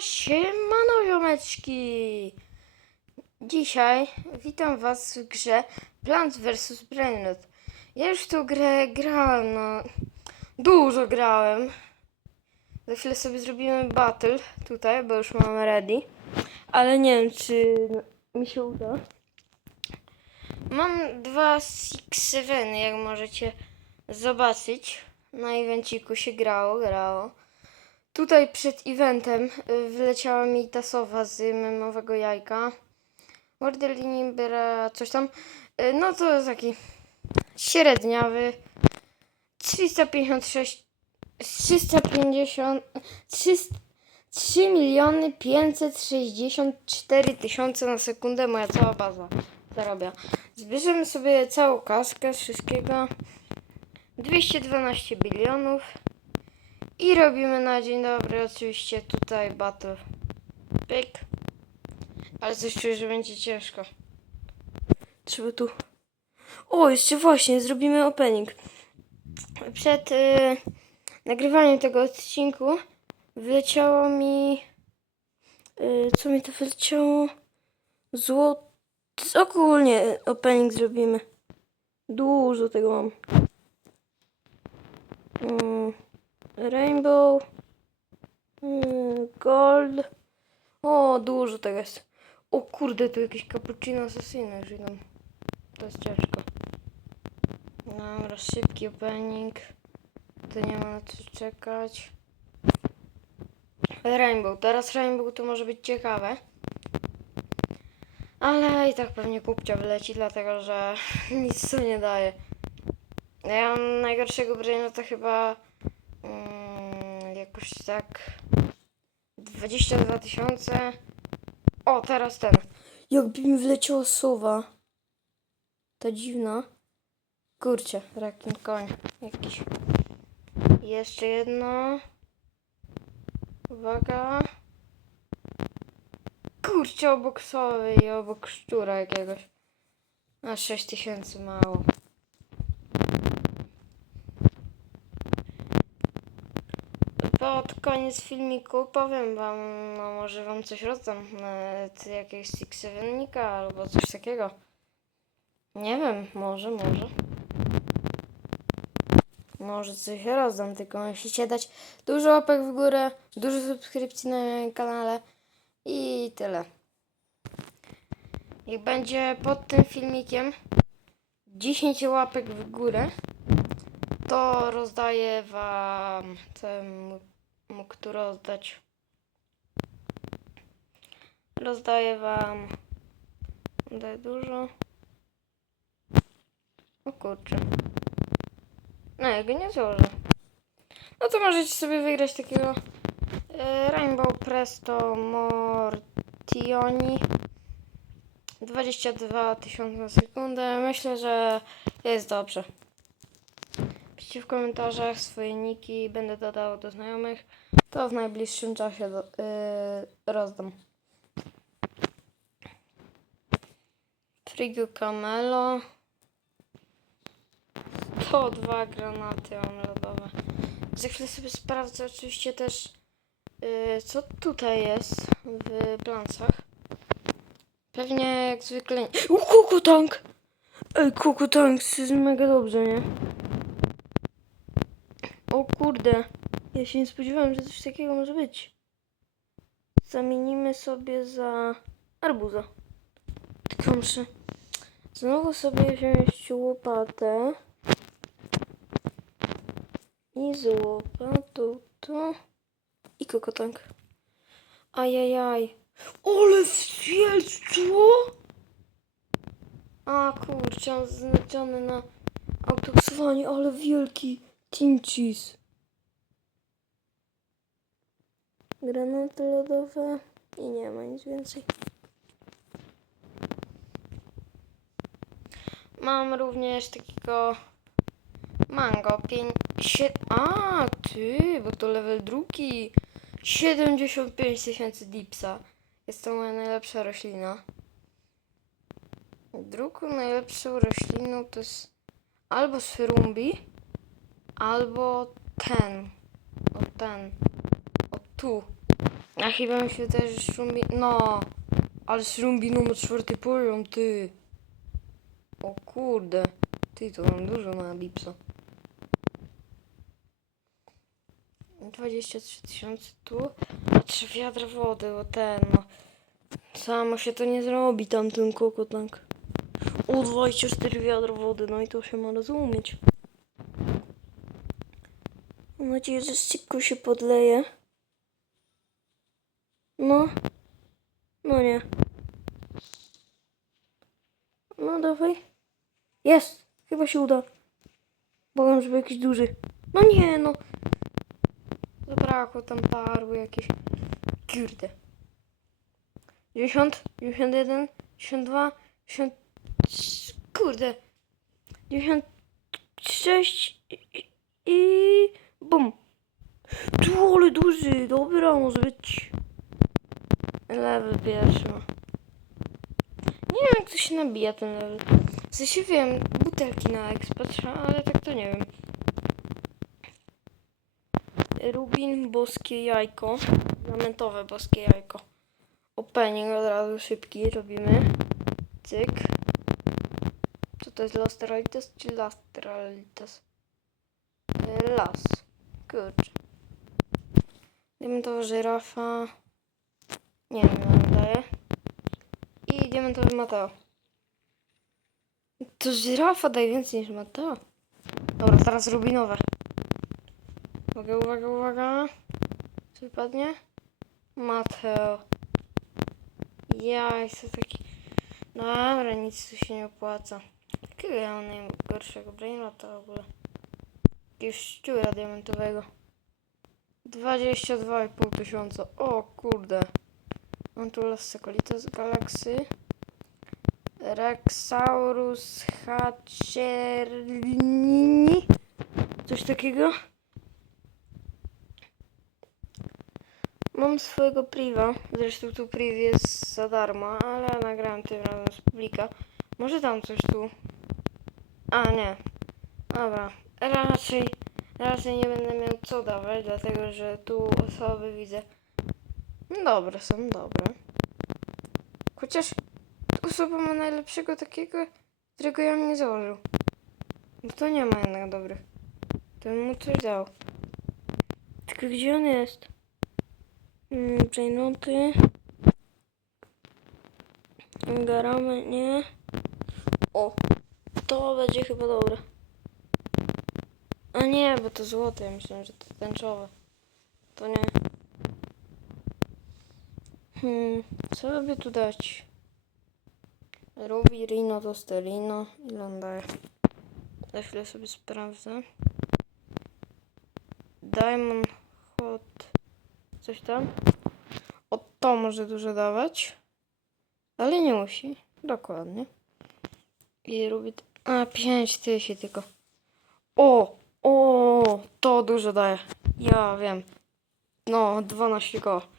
Siemano ziomeczki! Dzisiaj witam was w grze Plants vs. Brainrot. Ja już tą grę grałem, no dużo grałem. Za chwilę sobie zrobimy battle tutaj, bo już mam ready. Ale nie wiem, czy mi się uda. Mam dwa Six Seveny, jak możecie zobaczyć. Na evenciku się grało, grało. Tutaj przed eventem y, wyleciała mi ta sowa z memowego jajka. Mordelini Bera, coś tam. Y, No to jest taki średniawy. 356 350 300 3 miliony 564 tysiące na sekundę moja cała baza zarabia. Zbierzemy sobie całą kaskę z wszystkiego. 212 bilionów. I robimy na dzień dobry oczywiście tutaj battle. Pyk. Ale coś czuję, że będzie ciężko. Trzeba tu... O, jeszcze właśnie, zrobimy opening. Przed y, nagrywaniem tego odcinku wyleciało mi... Y, co mi to wyleciało? Złoto... Ogólnie opening zrobimy. Dużo tego mam. Mm. Rainbow. mm, Gold. O, dużo tego jest. O kurde, tu jakieś cappuccino asesyjne już idą. To jest ciężko. Dobra, szybki opening. To nie ma na co czekać. Rainbow. Teraz Rainbow to może być ciekawe. Ale i tak pewnie kupcia wyleci, dlatego że nic to nie daje. Ja mam najgorszego braina to chyba jakoś tak 22 tysiące. O, teraz ten. Jakby mi wleciała sowa. Ta dziwna. Kurczę, rakin koń jakiś. Jeszcze jedno. Uwaga. Kurczę, obok sowy i obok szczura jakiegoś. A 6 tysięcy mało. Pod koniec filmiku powiem wam, no może wam coś rozdam, nawet jakiegoś Six Sevennika albo coś takiego. Nie wiem, może, może. Może coś rozdam, tylko musicie dać dużo łapek w górę, dużo subskrypcji na moim kanale i tyle. Jak będzie pod tym filmikiem 10 łapek w górę, to rozdaję wam temu mógł tu rozdać. Rozdaję wam. Daję dużo. O kurczę. No, ja go nie złożę. No to możecie sobie wygrać takiego e, Rainbow Presto Mortioni. 22 tysiące na sekundę. Myślę, że jest dobrze. W komentarzach swoje niki, będę dodał do znajomych. To w najbliższym czasie do, yy, rozdam. Frigu Camelo. 102 granaty mam lodowe. Za chwilę sobie sprawdzę oczywiście też yy, co tutaj jest w plancach. Pewnie jak zwykle... nie- U, kukutank! Ej, kukutank, jest mega dobrze, nie? Kurde, ja się nie spodziewałem, że coś takiego może być. Zamienimy sobie za arbuza. Tylko muszę znowu sobie wziąć łopatę. I z łopatą to... I kokotank. Ajajaj. Ole wielstwo! A kurczę, on znaczony na autoksowanie, ale wielki. Team Cheese. Granaty lodowe i nie ma nic więcej. Mam również takiego mango. Pięć, sie, a, ty, bo to level drugi. 75 tysięcy dipsa. Jest to moja najlepsza roślina. Drugą najlepszą rośliną to jest albo sferumbi, albo ten. O ten. Tu. A chyba mi się wydaje, że szrumbi... No, ale szrumbinu ma czwarty poziom, ty. O kurde. Ty, to mam dużo na Bipsa. 23 tysiące tu, a trzy wiadra wody, o ten, no. Samo się to nie zrobi tamten kokotank. O, 24 wiadra wody, no i to się ma rozumieć. Mam nadzieję, że szybko się podleje. No. No nie. No dawaj. Jest! Chyba się uda. Bałam, żeby jakiś duży. No nie, no. Zabrakło tam paru jakieś. Kurde. 90, 91, 92, 90... Kurde. 96 i... i- i... Bum. Tu, ale duży. Dobra, może być. Level pierwszy. Nie wiem, jak to się nabija ten level. W sensie wiem, butelki na expa ale tak to nie wiem. Rubin, boskie jajko. Diamentowe boskie jajko. Opening od razu szybki robimy. Cyk. Co to jest Lasteralitas czy Lasteralitas? E, Las. Kurczę. Diamentowa żyrafa. Nie wiem, jak daje. I diamentowy Mateo. To żyrafa daje więcej niż Mateo. Dobra, teraz rubinowe. Uwaga, uwaga, uwaga. Co wypadnie? Mateo. Jaj, co taki... Dobra, nic tu się nie opłaca. Jakiego ja mam najgorszego brainrota w ogóle? Jakiegoś szczura diamentowego. 22,5 tysiąca. O kurde. Mam tu Las Secolitos Galaxy. Rexaurus Haczernini. Coś takiego. Mam swojego priva. Zresztą tu priv jest za darmo, ale nagrałem tym razem z publika. Może tam coś tu. A nie. Dobra. Raczej, raczej nie będę miał co dawać, dlatego że tu osoby widzę. Dobre są, dobre. Chociaż osoba ma najlepszego takiego, którego ja bym nie założył. No to nie ma jednak dobrych. To bym mu coś dał. Tylko gdzie on jest? Mm, Brainoty. Garamy, nie. O, to będzie chyba dobre. A nie, bo to złote. Ja myślałem, że to tęczowe. To nie. Hmm, co by tu dać? Ruby, Rino, to Sterino i Landaje. Za chwilę sobie sprawdzę. Diamond Hot. Coś tam. O to może dużo dawać. Ale nie musi. Dokładnie. I Ruby. A, 5 tysięcy tylko. O! O! To dużo daje. Ja wiem. No, 12 koła.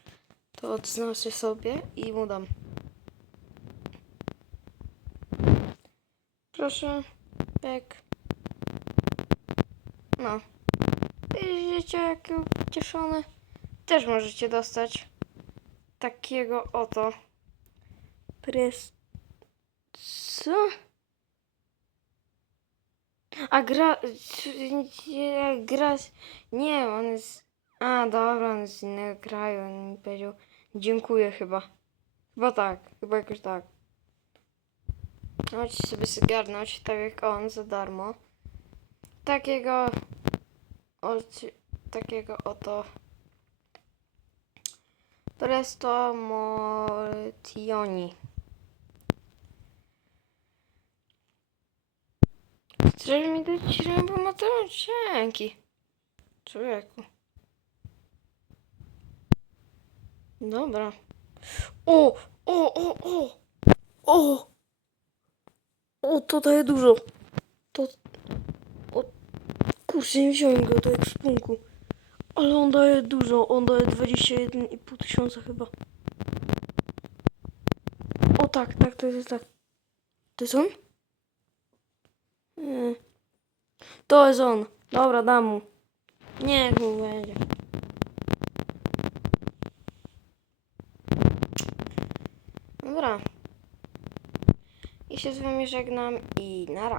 To odznaczę sobie i mu dam. Proszę. Tak. No. Widzicie, jaki ucieszony. Też możecie dostać takiego oto. Pres... Co? A gra... Gra... Nie, on jest... A, dobra, on jest z innego kraju. On mi powiedział... Dziękuję chyba. Chyba tak. Chyba jakoś tak. Możecie sobie zgarnąć, tak jak on, za darmo. Takiego... Oci, takiego oto... Presto Moltioni. Chcesz mi dać rębą Dzięki. Człowieku. Dobra. O, o, o, o, o. O, to daje dużo. To... O, kurczę, nie wziąłem go do ekspunku. Ale on daje dużo. On daje 21,5 tysiąca chyba. O tak, tak, to jest tak. To jest on? Nie. To jest on. Dobra, dam mu. Niech mu będzie. Dobra. I się z wami żegnam i nara.